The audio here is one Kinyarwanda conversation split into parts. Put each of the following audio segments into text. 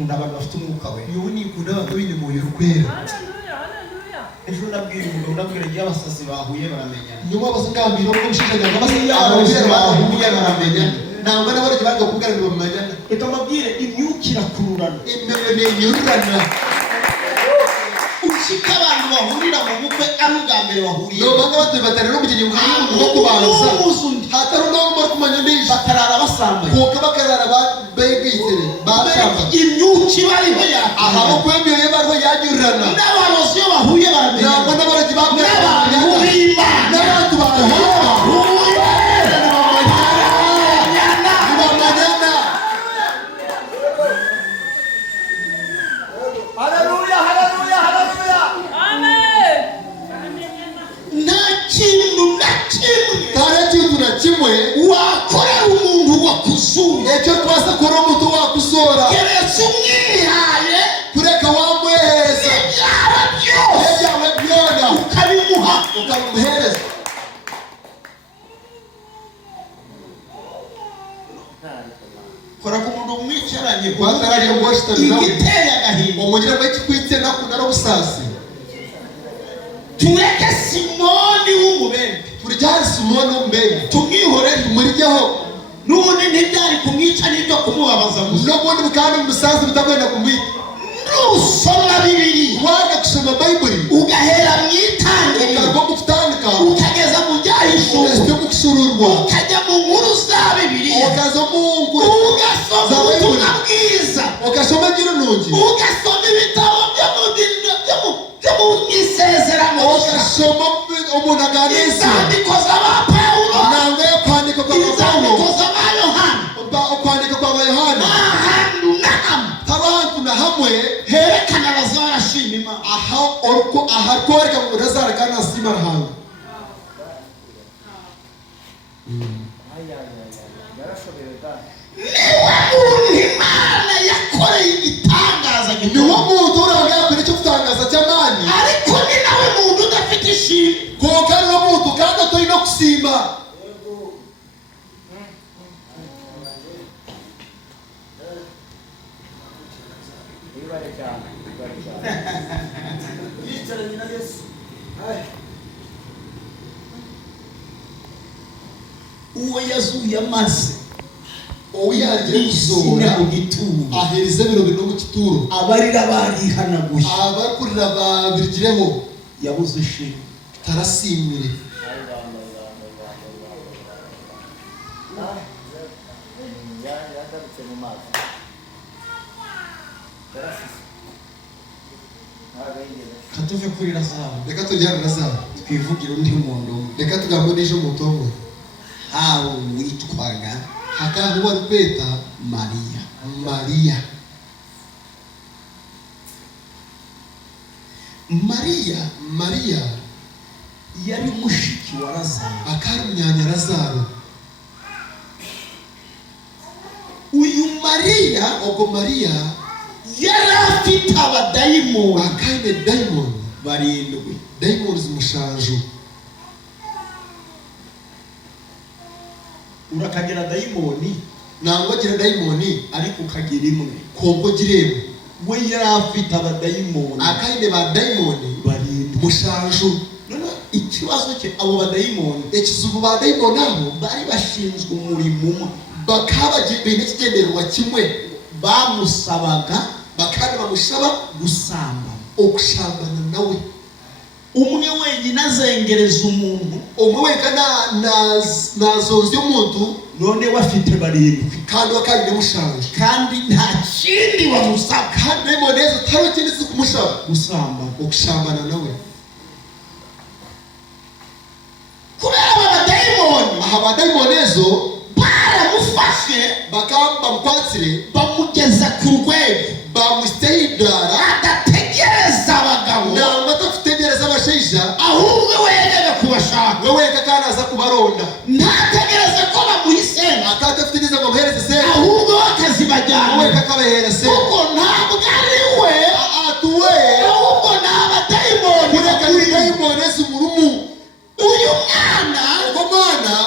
nkunda abantu bafite umwuka we. Yuni kuda abagabine mu y'urukwera. Haleluya, haleluya. Ejo nabwira umugabo nabwira igihe abasasi bahuye baramenya. Nyuma bazangambira ko mushishanya abasirikare bahuye baramenya. Nangwa n'abareke bagakubwira ngo bamenya. Reka mbabwire imyukira kururana. Imene nyurana. Ushika abantu bahurira mu bukwe ari ubwa mbere bahuriye. No banga batuye batari no kugenya umuntu wo kubanza. Hatari no mu kumanya ndisha bakarara basambaye. Kuko bakarara begitere basamba. Imyuki bariho ya. Aha bo kwembiye barho yanyurana. N'abarozi yo bahuye baramenya. Nangwa n'abareke bagakubwira. N'abantu bahuye. Haleluya, haleluya, haleluya. Amen. Kimwe wakorera umuntu wakuzuye. Ecyo twasa kora umuntu wakuzora. Keretse umwihaye kureka wamweza. Ibyawe byose. Ibyawe byona ukabimuhereza. Kora ku muntu umwicaranye kwatarariye ngoshita binawe. Igiteye agahinda. Umugira ngo ikikwitse nakunara ubusasi. Tureke Simoni w'umubembe. Turya Simoni w'umubembe. Tumwihore tumuryeho. Nubundi ntibyari kumwica n'ibyo kumubabaza gusa. Nubundi kandi umusazi bitagwenda kumwica. Nusoma Bibiliya. Wanda kusoma Bible. Ugahera mu itangiriro. Ukagwa mu gutandika. Ukageza mu byahishurwa. Ese gusururwa. Ukajya mu nkuru za Bibiliya. Ukaza mu nkuru. Ugasoma ubutumwa bwiza. Ugasoma nyirunungi. Ugasoma ibitabo byo mu isezerano. Ugasoma umuntu aganiriza. Inzandiko z'aba Pawulo. Nangwa yo kwandika kwa Pawulo. Inzandiko z'aba Yohana. Ukwandika kwa Yohana. Abantu na hamwe herekana bazarashima Imana. Aha koreka ngo razaragana asima rahanga. Niwe muntu Imana yakoreye igitangaza gikomeye. Niwe muntu uranga yakora icyo gutangaza cy'amani. Ariko ni nawe muntu udafite ishimwe. Kuko ari uwo muntu kandi atari no gusimba. Yicaranye na Yesu. Uwo yazuye amazi. Oyaje kuzora mu gituro. Aherize biro bino mu gituro. Abarira barihanaguye. Abakurira babirgireho. Yabuze ishimwe. Tarasimire. Katuve kuri Lazaro. Reka tujyane Lazaro. Twivugira undi muntu. Reka tugambo n'ejo umuntu umwe. Hawo witwaga hakahuwa rupeta Mariya. Mariya. Mariya yari mushiki wa Lazaro. Akari munyanya Lazaro. Uyu Mariya yari afite abadayimoni. Akane daimoni barindwi. Daimoni zimushanju. Urakagira daimoni. Nangwa gira daimoni ariko ukagira imwe. Kongo giremwe. We yari afite abadayimoni. Akane ba daimoni barindwi mushanju. Ikibazo cye abo badayimoni. Ekizubu ba daimoni abo bari bashinzwe umurimo umwe. Bakaba gibene kigenderwa kimwe. Bamusabaga bakandi bamushaba gusamba. Okushambana nawe. Umwe wenyine azengereza umuntu. Umwe wekana nazonze umuntu. None wafite barindwi. Kandi wakandi mushanje. Kandi nta kindi bamusaba. Kandi moneza taro kindi zikumushaba gusamba. Okushambana nawe. Kubera abadayimoni. Aha abadayimoni ezo baramufashe bamukwatire bamugeza ku rwego bamusiteyidara adategereza abagabo nangwa atategereza abashaija ahubwo wenyine kubashaka. we weka kandi aza kubaronda ntategereze ko bamuhisemo atategereza ngo bamuhereze sente ahubwo bakazibajyana weka akabahereza sente kuko ntabwo ari we atuwe ahubwo ni abadayimoni. Kureka abadayimoni ezi umurumu. Uyu mwana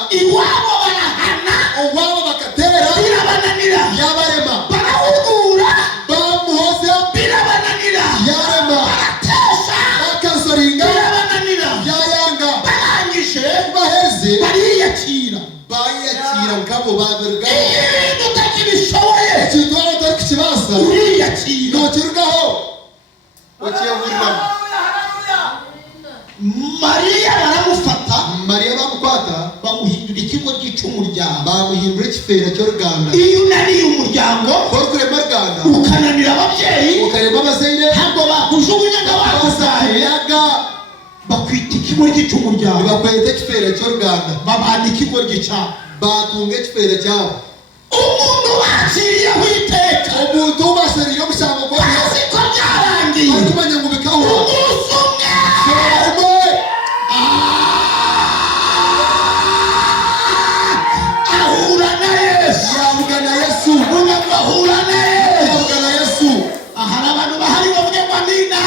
iwabo barahana uwabo bakatera birabananira yabarema barahugura nabo babergaho ibintu utakibishoboye ikintu waba utari kukibaza uriyakira ntukirwaho ukiyaburiramo. Mariya baramufata Mariya bamukwata bamuhindura ikigoryi cy'umuryango. bamuhindura ikifera cy'uruganda. Iyo unaniye umuryango Paul kurema ruganda ukananira ababyeyi ukarema abazayire ntabwo bakujugunya ngo bakuzahe yaga bakwita ikigoryi cy'umuryango bakwita ikifera cy'uruganda babana ikigoryi cyabo. batunga ikifera cyabo. Umuntu wakiriyeho iteka umuntu ubasharira gushaka ko azi ko byarangiye ari kumenya ngo bikaho umunsi umwe ahura na Yesu. yavuga na Yesu Umuntu ahura na Yesu. yavuga na Yesu. Ahari abantu bahari bavuge ngo amina.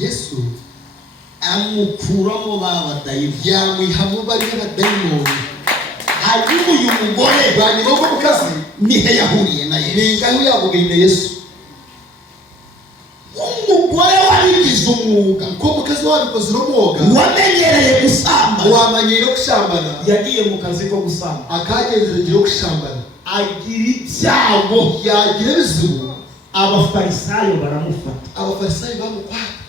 Yesu amukuramo babadayimoni yamwihamo bari abadayimoni. hanyuma uyu mugore banyuma ko mukazi nihe yahuriye na Yesu. ningaho yavuga na Yesu. Umugore wabigize umwuga ko mukazi wabikoze n'umwuga wamenyereye gusambana wamanyira gushambana yagiye mu kazi ko gusambana akagenzera gushambana agira ibyago yagira bizubu. abafarisayo baramufata abafarisayo bamukwata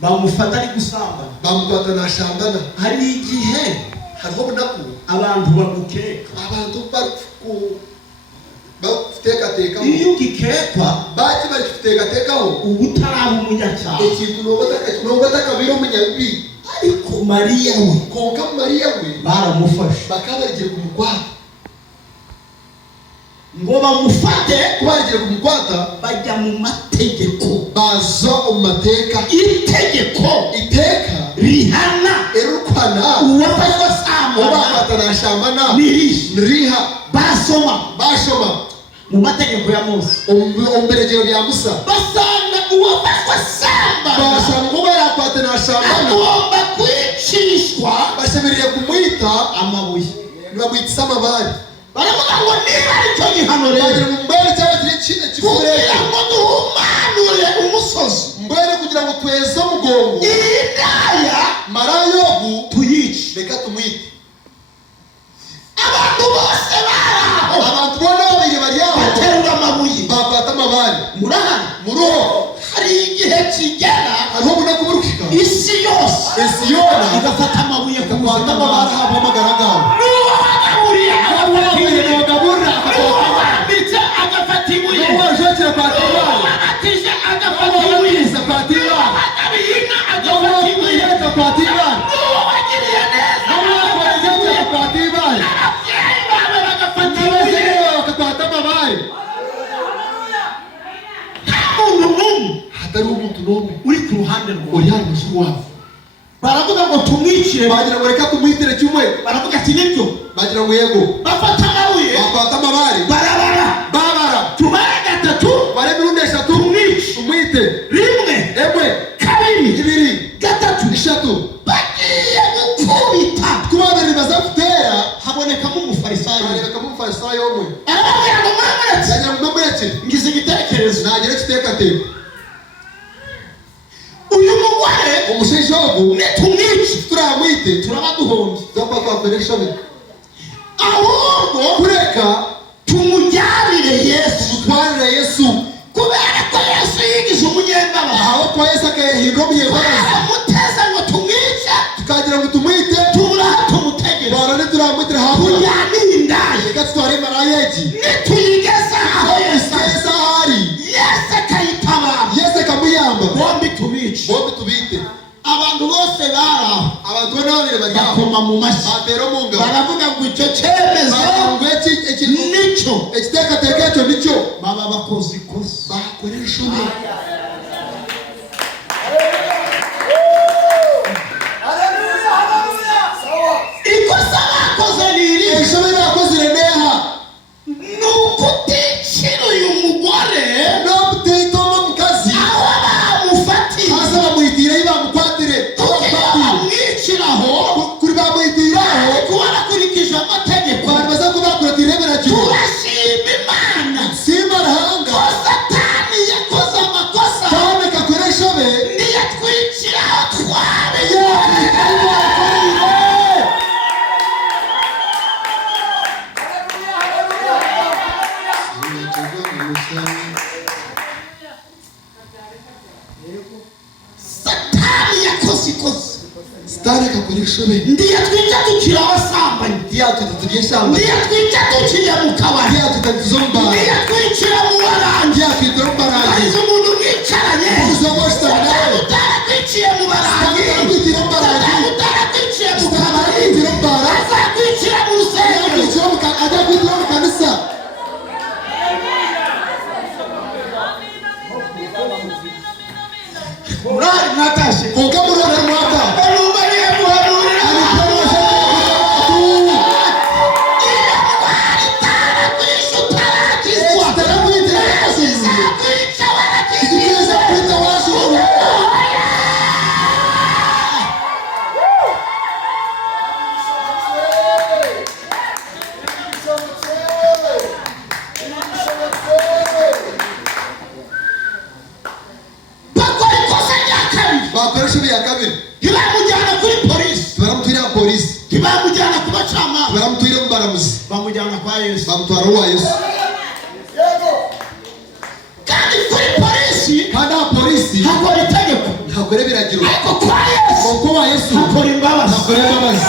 bamufata ari gusambana bamukwata na shambana. hari igihe hariho bunaku abantu bagukeka abantu bafutekatekaho iyo ugikekwa baki bari kufutekatekaho uba utaraba umunyacyaha ikintu nubwo atakabira umunyabibi. ariko Mariya we konka Mariya we baramufashe bakaba barigiye kumukwata ngo bamufate kuba barigiye kumukwata bajya mu mategeko baza mu mateka itegeko iteka rihana erukwana uwafashwe asambana ubakwata na shambana niriha bashoma mu mategeko ya Mose umberegero bya Musa basanga uwafashwe asambana basanga kuba yakwata na shambana agomba kwicishwa bashemereye kumwita amabuye ntibamwitisa amabari. baravuga ngo niba aricyo gihano rero bagira mu mbere cyangwa kiri kifurere kugira ngo duhumanure umusozi mbere kugira ngo tweze umugongo iyi ndaya marayobu tuyice reka tumwite. abantu bose baraho abantu bona babiri bari aho baterura amabuye bakwata amabari murahari muruho. hari igihe kigera hariho bunakuburukika isi yose esiyona igafata amabuye ku kwata buzima amabari bwawe ahamagara ngaho n'uwo wagaburiye n'uwagaburira n'uwo wambitse agafata ibuye n'uwajokera kwata n'uwo ibari wabatije agafata ibuye kwata ibari n'uwo wagabiye inka agafata ibuye kwata ibari n'uwo wagiriye neza n'uwakorejekera kwata ibari ababyeyi bawe bagafata ibuye n'abazire bakakwata amabari. nta muntu n'umwe hatari umuntu n'umwe uri ku ruhande rwawe uri hano musi wabo. baravuga ngo tumwicire bagira ngo reka tumwitire kimwe baravuga ati nibyo bagira ngo yego bafata amabuye bakwata amabari barabara babara tubare gatatu bare mirundi eshatu umwite rimwe emwe kabiri ibiri gatatu eshatu bagiye gukubita kuba babiri bazafutera habonekamo umufarisayo harebekamo umufarisayo umwe arababwira ngo mwamuretse yagira ngo mwamureke ngize igitekerezo nagera kitekateka uyu mugore umushejogu nitumwice turamwite turaba duhombye zapa twakoresha be ahubwo kureka tumujyanire Yesu mutwarire Yesu kubera ko Yesu yigize umunyembabazi aho kwa Yesu akahindura umunyembabazi baramuteza ngo tumwice tukagira ngo tumwite turaha tumutegere barane turamwitira hakurya tujyanire indaya reka tutware marayegi nituyigeza aho Yesu ari Yesu ahari Yesu akayitabara Yesu akamuyamba bombi tubice bombi tubite. abantu bose baraho abantu bo n'ababiri bari aho bakoma mu mashyi batera mu ngabo baravuga ngo icyo cyemezo ngo nicyo ikitekateka icyo nicyo baba bakoze ikosa bakorera ishumi. ikosa bakoze ni iri ishumi bakoze ireneha ni ukuticira uyu mugore no gutitoma mu kazi aho bamufatiye hasi bamuhitira bamukwatire kugira ngo bakoreshobe ndiye twica tukira abasambanyi ndiye tutugesha ndiye twica tukijya mu kabari ndiye tutazomba ndiye twicira mu barangi ndiye twitomba rangi arizo umuntu mwicaranye uzogosta nawe utarakwiciye mu barangi utarakwiciye mu kabari azakwicira mu rusengero azakwicira mu kanisa. murari mwatashe konga murari mwata barumariye muhanurira bakoreshobe ya kabiri ntibamujyana kuri polisi baramutwira polisi ntibamujyana ku bacamanza baramutwira mbaramuzi bamujyana kwa Yesu bamutwara uwa Yesu kandi kuri polisi kandi polisi hakora itegeko ntakore biragiro ariko kwa Yesu kuko wa Yesu hakora imbabazi ntakore imbabazi.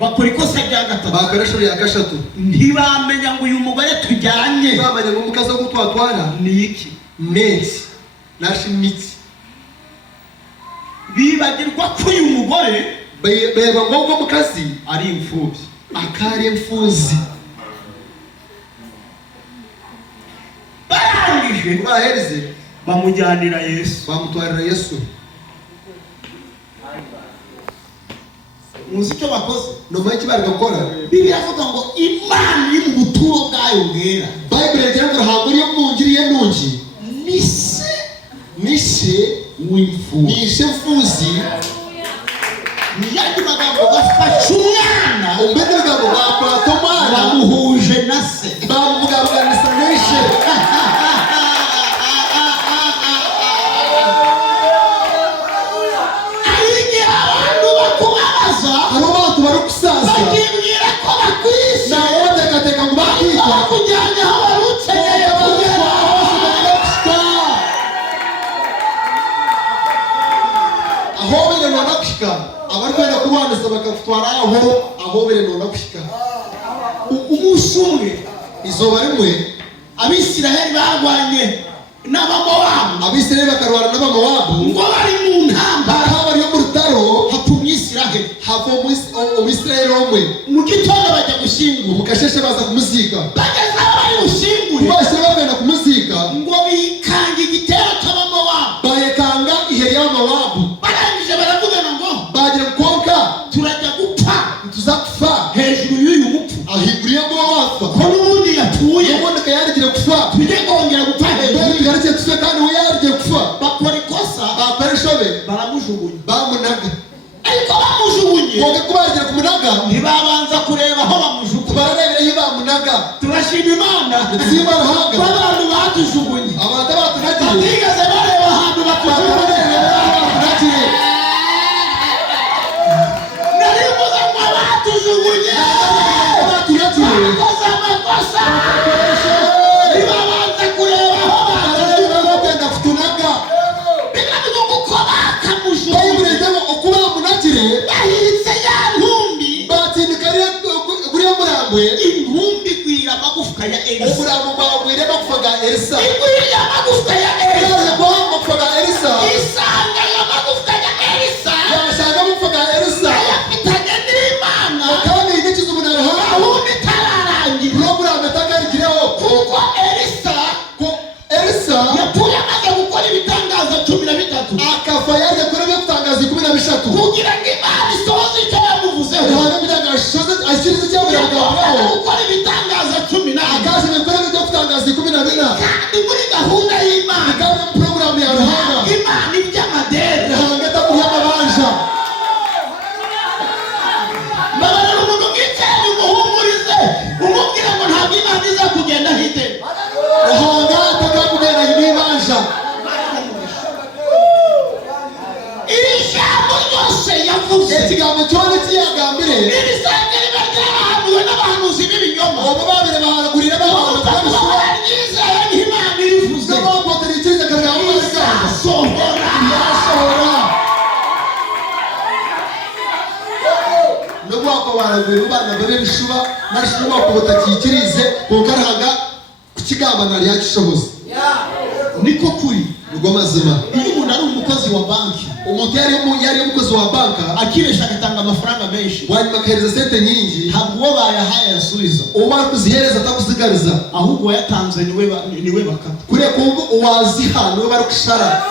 bakora ikosa rya gatatu bakoreshobe ya gashatu ntibamenya ngo uyu mugore tujyanye bamenya ngo mukaza gutwatwara ni iki menshi nashimiki bibagirwa ko uyu mugore beba ngo mukazi ari imfubyi akari imfuzi barangije bahereze bamujyanira Yesu bamutwarira Yesu. muzi icyo bakoze noma y'ikibari gakora Bibiliya avuga ngo Imana iri mu buturo bwayo bwera Bible igira ngo ntabwo uriyo mwungiriye nungi nishe w'imfubyi nishe mfuzi niyandi magambo bafashe umwana umbene ngabo bakwata umwana bamuhuje na se bamugabuganisa nishe igihe abantu bakubabaza hari abantu bari gusaza bakibwira ko bakwise nawe batekateka ngo bakwitwa bakujyanye aho wari ukeneye kugera aho bene nona kushika abarwenda kubanza bakatwara aho bene nona kushika. umunsi umwe izoba rimwe Abisiraheli barwanye n'Abamowabu Abisirayeli bakarwana n'Abamowabu ngo bari mu ntambara aho bari mu rutaro hapfa Umwisiraheli hava Umwisirayeli umwe mu gitondo bajya gushyingura umukasheshe baza kumuziga bageze aho bari bushingure bose bagenda kumuziga ngo bikanga igitero cy'Abamowabu bayekanga iheri y'Abamowabu barangije baravugana ngo bagira konka turajya gupfa tuzakufa hejuru y'uyu mupfu ahiguriye ngo wafa ko n'ubundi yapfuye ubundi kayarigire kufa tujye kongera gupfa hejuru mbere tugarike tufe kandi we yarigire kufa bakora ikosa bakoreshobe baramujugunya bamunaga ariko bamujugunye ngoga kubagira kumunaga ntibabanza kureba aho bamujugunya bararebera iyo bamunaga turashima Imana nzima ruhaga abantu batujugunye abantu batunagiye batigeze bareba ahantu batujugunye nari mvuze ngo batujugunye bakoze amakosa ntibabanza kureba aho batujugunye bigamije uko bakamujugunye yahiritse ya ntumbi intumbi igwira amagufwa ya Elisa igwira amagufwa ya Elisa isanga ayo magufwa ya Elisa yafitanye n'Imana gahunda itararangira kuko Elisa yapfuye amaze gukora ibitangaza 13 akafa yaje kuri byo kutangaza 13 kugira ngo Imana isohoze icyo yamuvuzeho gukora ibitangaza 10 akaje bikora byo kutangaza 14 kandi muri gahunda y'Imana kandi program ya ruhanga Imana iby'amadere hangata muri amabanja babarira umuntu mwicaye umuhumurize umubwira ngo ntabwo Imana iza kugenda hite hangata kakugenda y'ibanja iri jambo ryose yavuze ikigambo cyone kiyagambire iri sanga riba ryarahanuwe n'abahanuzi b'ibinyoma abo baraguye bana babe bishuba nashuba kubutakikirize kukaranga kukigamba nari yakishoboza niko kuri rugo mazima. iyo umuntu ari umukozi wa banki, Umuntu yari umukozi wa banka akiresha agatanga amafaranga menshi, wanyuma akahereza sente nyingi, ntabwo uwo bayahaye yasubiza, uwo bari kuzihereza atakuzigariza, ahubwo yatanze niwe bakata. kuriya kumva uwaziha niwe bari kushara.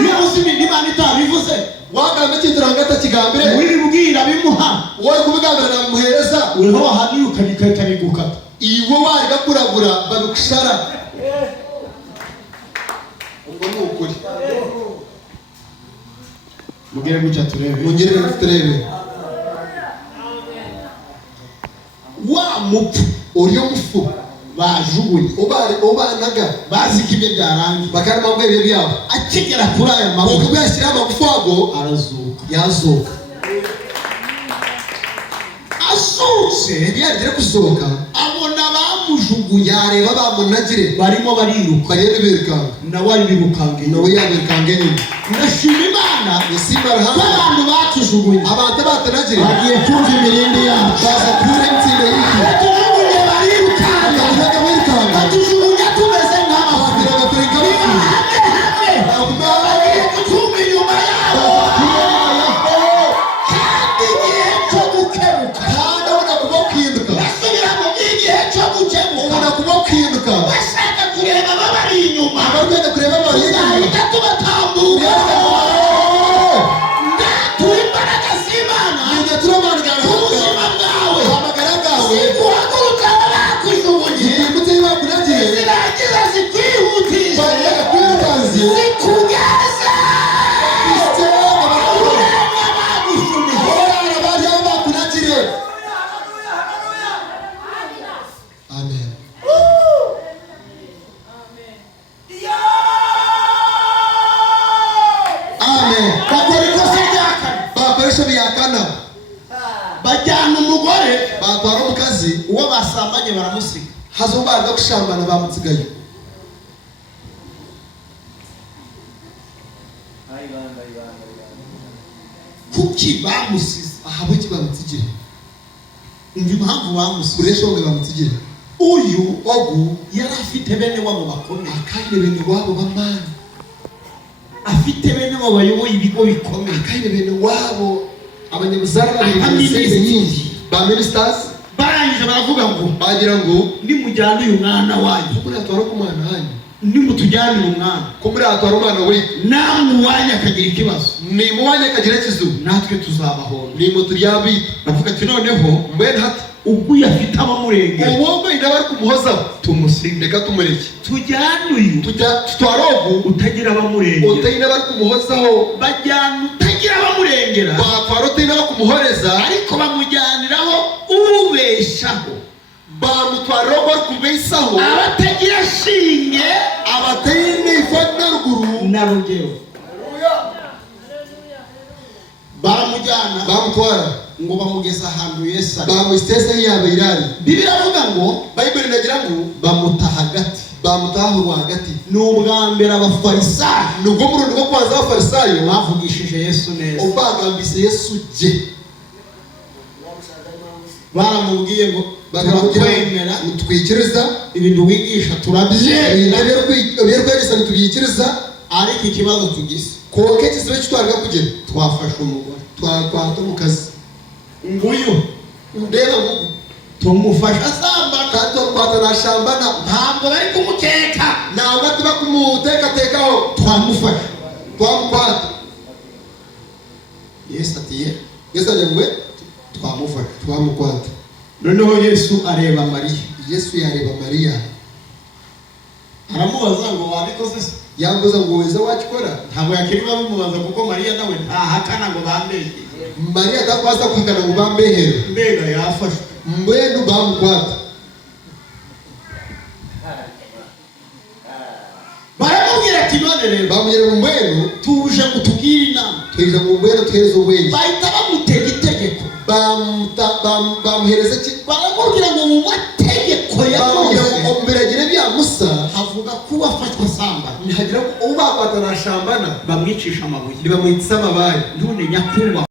Iyo uzi n'Imana itabivuze Wagambe cyitira hagati akigambire wibibwira bimuha, wowe kubigambira namuhereza weho wahani ukabigukata. iwo wari gakuragura babikushara. Ubwo ni ukuri. Mugire gucya turebe. Mungire turebe. Wa mupfu Uriyo mufu bajugunye ubanaga bazi ko ibyo byarangiye, bakari bamwe ibyo byabo akigera kuri aya kuko mabuye yashyira amagufa ago arazuka. yazuka. Asutse Yagera gusohoka abona bamujugunye, yareba bamunagire barimo bariruka, bagende birukanga nawe ari birukange. nawe yabirukanga nyine. Ndashima Imana Yasimba ko rahanga abantu batujugunye abantu batanagire bagiye kumva imirindi yacu. baza kure mtinde yiki Batujugunye barirukanka, bakavuga birukanga batujugunye tumeze nk'aho bagira baturika bifu bagiye gucunga inyuma yabo, kandi igihe cyo gukebuka kandi ubona kuba kwiruka basubira mu gihe cyo gukebuka, ubona kuba kwiruka bashaka kureba ababari inyuma, abarwenda kureba bari tuzahita tubatambuka. Turi imbaraga z'Imana Nijya turamangara ku buzima bwawe, amagara bwawe guhaguruka bakujugunye imbuto y'abakunagire zirangiza zikwihutisha bagera kwirukanzi zikugeza isitega urenya bagushunije. bakora bari abakunagire. Amen. Amen. Bakora ikosa rya kane, Bakoresha biyakana bajyana umugore batwara umukazi uwo basambanye baramusiga. hazombaga gushambana bamutsigaye. Kuki bamusize? Aha buki bamutsigire Umva impamvu bamusize. kuresha ngo bamutsigire Uyu ogu yari afite bene wabo bakomeye, akandi bene wabo bamana afite bene wabo bayoboye ibigo bikomeye, akandi bene wabo abanyabuzara babiri Abaminisitiri. basenge nyinshi ba ministers barangije baravuga ngo bagira ngo nimujyane uyu mwana wanyu, muri atwara ku mwana hanyu nimutujyanire umwana, ko muri atwara umwana we namwe uwanyu akagira ikibazo ni muwanya kagira kizu natwe tuzabahora. ni mutu ryabita Bavuga ati noneho mbere hata ubwo yafite abamurengera uwo ina bari kumuhozaho tumusige, reka tumureke tujyane uyu tutwarogu utagira abamurengera, utayina bari kumuhozaho bajyana utagira abamurengera batwara utayina bari kumuhoreza ariko bamujyaniraho ubeshaho, bamutwaraho bari kubesaho abatagira shinge abatayina ifana ruguru na rugero. Baramujyana bamutwara ngo bamugeza ahantu Yesu ari. bamwisitesa yaba irari Bibiliya iravuga ngo bayibuli nagira ngo bamuta hagati. bamutaha rwagati. Ni ubwa mbere abafarisayo nubwo mu rundi rwo kwanza abafarisayo bavugishije Yesu neza, ubagambise Yesu je baramubwiye ngo bakamubwira turakwemera ngo twikiriza ibintu wigisha turabyemera, ibyo kwegesa ntitubikiriza ariko ikibazo tugize koke kisibe kitwaraga kugera twafashe umugore twatwata mu kazi nguyu ndeba ngo tumufashe asambana, kandi twatwata nashambana ntabwo bari kumukeka, ntabwo tuba kumutekatekaho twamufashe twamukwata. Yesu ati ye Yesu ajya ngo twamufashe. twamukwata. Noneho Yesu areba Mariya, Yesu yareba Mariya aramubaza ngo wabikoze se? yambuza ngo weza wakikora. Ntabwo yakiriwe bimubaza kuko Mariya nawe ntahakana ngo bambeshye, Mariya atakwaza kwikana ngo bambehere mbega yafashwe. mbwenu bamukwata. Baramubwira ati none rero bamubwira ngo mbwenu tuje ngo tubwire inama, twija ngo mbwenu tuhereze ubwenge. bahita bamutega itegeko, bamuhereza ki baramubwira ngo mu mategeko ya bamubwira Mose ngo mbere agire bya Musa havuga ko uwafashwe asambana ntihagira ngo ubakwata nashambana bamwicisha amabuye. ntibamwitse amabaye. None nyakubahwa